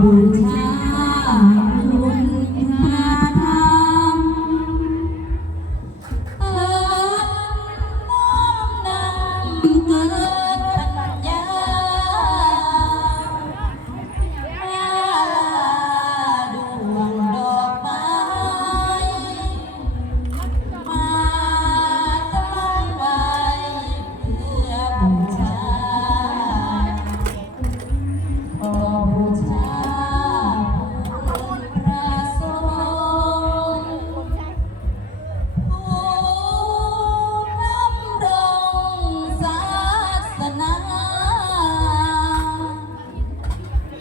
บูชาคุณพระธรรมน้อมนำเกิดปัญญาดวงดอกไม้มาตั้งไว้เพื่อบูชาบูชาพระสงฆ์ผู้นำรงศาสนา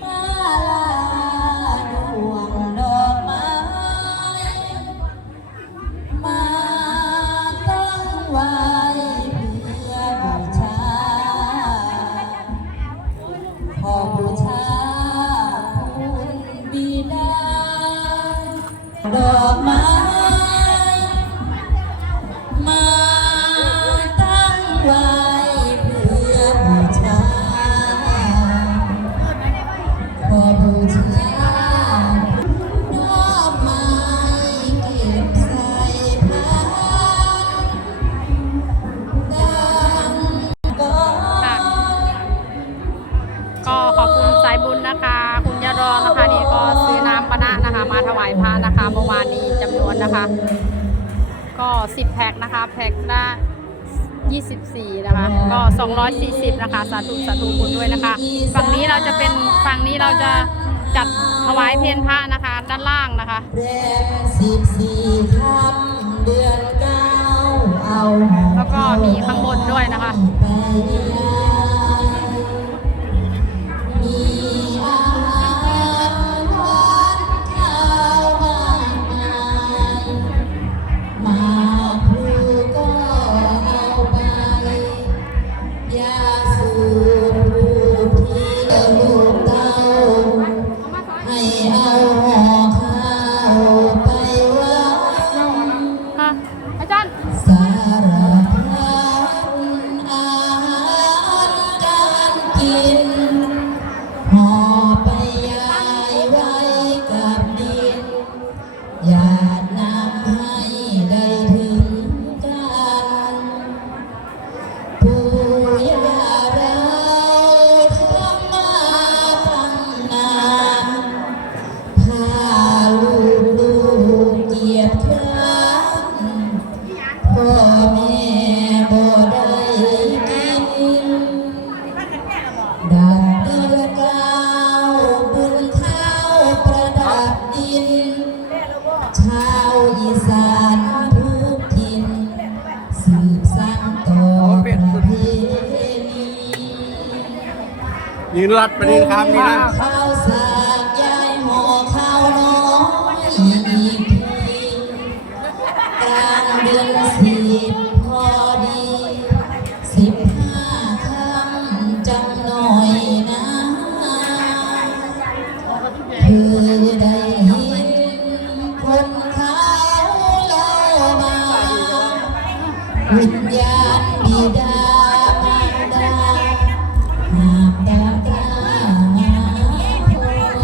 มาลาดวงดอกไม้มาตั้งไว้เพื่อบูชาขอบูชาคุณบิดาดอกไม้มาตั้งไว้เพื่อบูชาขอบูชาดอกไม้เก็บใส่พานดังก่อน ก็ขอบคุณสายบุญนะคะ คุณยารองนะคะนี่ก็ซื้อน้ำปะนะนะคะ มาถวายพระนะคะเมื่อวานนี้จำนวนนะคะ ก็10แพ็คนะคะแพ็คละ24นะคะก็240นะคะสาธุสาธุบุญด้วยนะคะฝั่งนี้เราจะเป็นฝั่งนี้เราจะจัดถวายเพลพระนะคะด้านล่างนะคะ แรม14 ค่ำเดือน 9เอา แล้วก็มีข้างบนด้วยนะคะ ไปมีอาหารหวานข้าวมากมายมาครูก็เอาไปยาสูบลูกที่ลูกเต้าให้เอาห่อข้าวไปวาง อาจารย์ สารพัดอาหารการกินห่อไปยายไว้กับดินญาตินำให้ได้ถึงกันปู่ย่าเราทำมาตั้งนานพาลูกเหยียบคร้านพ่อแม่บ่ได้กินดังเดือนเก้าบุญข้าวประดับดินชาวอีสานทุกถิ่นสืบสานต่อประเพณี ยืนรัดประเด็นคำนี้นะ ข้าวสากยายห่อข้าวน้อยอีกทีกลางเดือน10พอดี15 ค่ำจำหน่อยนะเพื่อได้เห็นคนเขาเล่ามาวิญญาณบิดามารดาหากดาวตามาโพ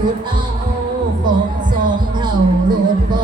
หยุดเอาของสองเท่าโหลดบ่